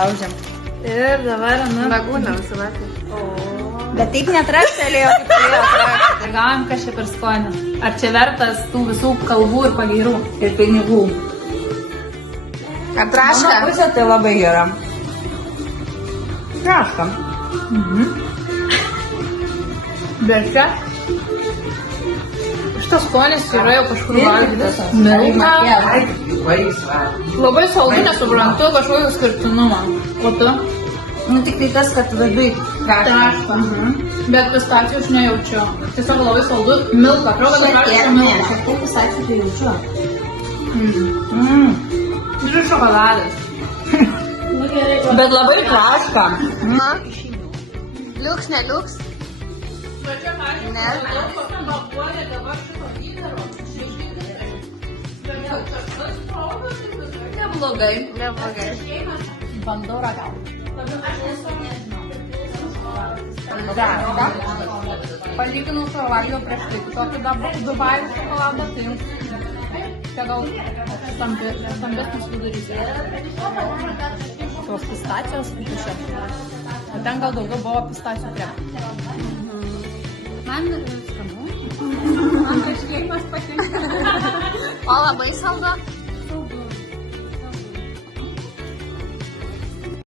palaužėm. Ir dabar, Lagūna visą vatį. Bet taip netraktelėjo, kaip turėjo traktelėti. ir gavom kas čia per skonį. Ar čia vertas tų visų kalbų ir pagyrų? Ir pinigų. Apraška. Mano pusė tai labai gera. Traška. Bet čia šitas skonis yra jau kažkur valgytas. Milka. Labai saldu, nesuprantu kažkokio skirtinumo. O tu? Nu tik tai tas, kad viduj Traška. Bet pistacijų aš nejaučiu. Tiesiog labai saldu. Milka. Atrodo, kad traška milka. Šiek tiek pistacijų tai jaučiu. Ir šokoladas. Bet labai traška. Liuks, neliuks. Ne. Neblogai. Neblogai. Bandau ragauti. Palyginau savo valgio prieš tai, tokį Dubajų šokoladą, tai čia gal stambesnis vidurys. Tos pistacijos putušė. O ten gal daugiau buvo pistacijų kremų. Man skanu. Man kažkiek patinka. O labai saldu.